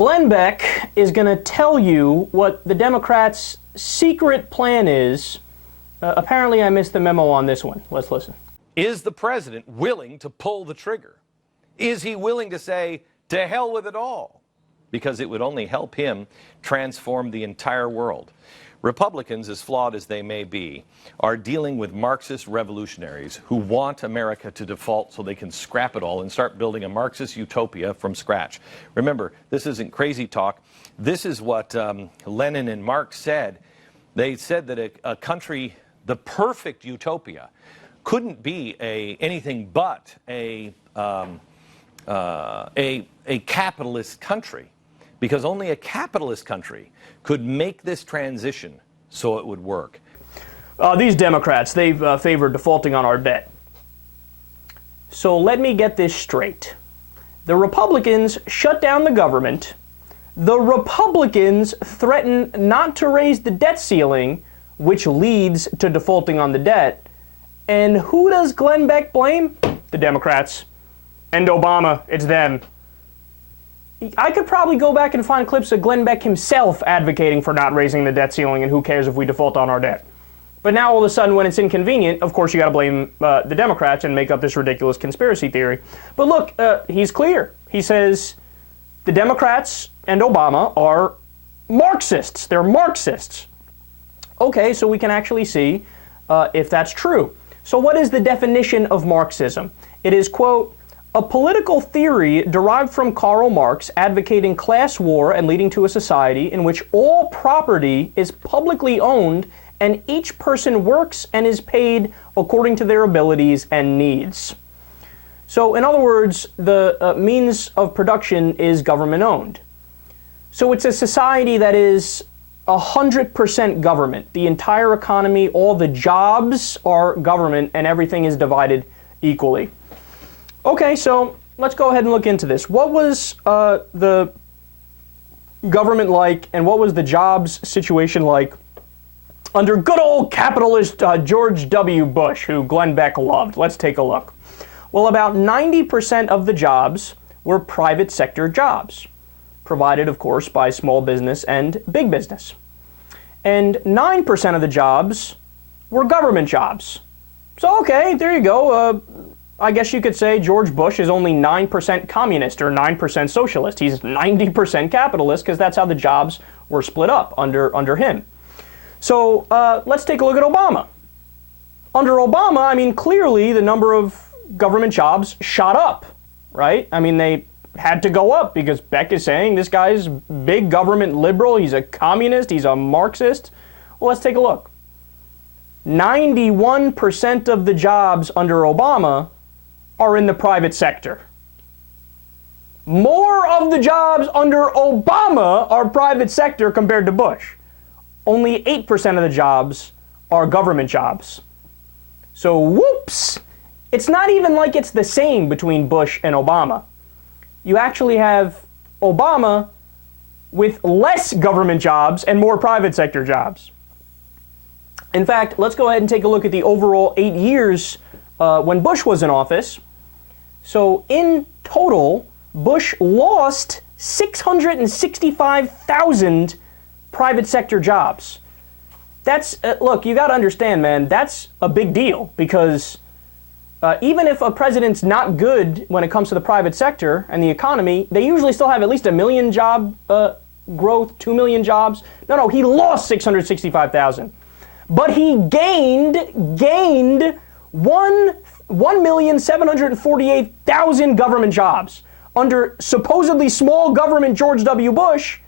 Glenn Beck is going to tell you what the Democrats' secret plan is. Apparently, I missed the memo on this one. Let's listen. Is the president willing to pull the trigger? Is he willing to say, to hell with it all? Because it would only help him transform the entire world. Republicans, as flawed as they may be, are dealing with Marxist revolutionaries who want America to default so they can scrap it all and start building a Marxist utopia from scratch. Remember, this isn't crazy talk. This is what Lenin and Marx said. They said that a country, the perfect utopia, couldn't be anything but a capitalist country, because only a capitalist country could make this transition so it would work. These Democrats, they've favored defaulting on our debt. So let me get this straight. The Republicans shut down the government. The Republicans threaten not to raise the debt ceiling, which leads to defaulting on the debt. And who does Glenn Beck blame? The Democrats. And Obama, it's them. I could probably go back and find clips of Glenn Beck himself advocating for not raising the debt ceiling, and who cares if we default on our debt. But now all of a sudden, when it's inconvenient, of course you got to blame the Democrats and make up this ridiculous conspiracy theory. But look, he's clear. He says the Democrats and Obama are Marxists. They're Marxists. Okay, so we can actually see if that's true. So what is the definition of Marxism? It is, quote, a political theory derived from Karl Marx advocating class war and leading to a society in which all property is publicly owned and each person works and is paid according to their abilities and needs. So, in other words, the means of production is government owned. So it's a society that is 100% government. The entire economy, all the jobs are government, and everything is divided equally. Okay, so let's go ahead and look into this. What was the government like, and what was the jobs situation like under good old capitalist George W. Bush, who Glenn Beck loved? Let's take a look. Well, about 90% of the jobs were private sector jobs, provided, of course, by small business and big business. And 9% of the jobs were government jobs. So, okay, there you go. I guess you could say George Bush is only 9% communist or 9% socialist. He's 90% capitalist, because that's how the jobs were split up under him. So let's take a look at Obama. Under Obama, I mean, clearly the number of government jobs shot up, right? I mean, they had to go up because Beck is saying this guy's big government liberal, he's a communist, he's a Marxist. Well, let's take a look. 91% of the jobs under Obama are in the private sector. More of the jobs under Obama are private sector compared to Bush. Only 8% of the jobs are government jobs. So whoops! It's not even like it's the same between Bush and Obama. You actually have Obama with less government jobs and more private sector jobs. In fact, let's go ahead and take a look at the overall 8 years when Bush was in office. So in total, Bush lost 665,000 private sector jobs. That's, look, you got to understand, man, that's a big deal, because even if a president's not good when it comes to the private sector and the economy, they usually still have at least 1 million job growth, 2 million jobs. No, he lost 665,000. But he gained 1,748,000 government jobs. Under supposedly small government George W. Bush,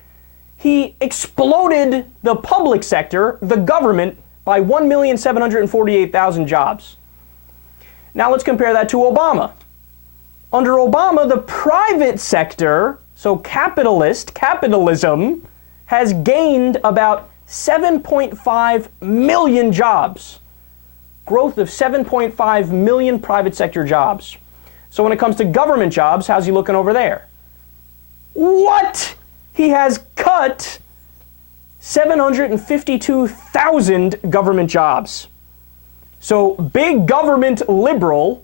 he exploded the public sector, the government, by 1,748,000 jobs. Now let's compare that to Obama. Under Obama, the private sector, so capitalism, has gained about 7.5 million jobs. Growth of 7.5 million private sector jobs. So when it comes to government jobs, how's he looking over there? What? He has cut 752,000 government jobs. So big government liberal,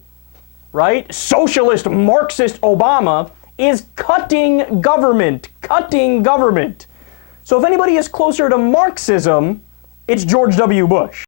right, socialist Marxist Obama is cutting government. Cutting government. So if anybody is closer to Marxism, it's George W. Bush.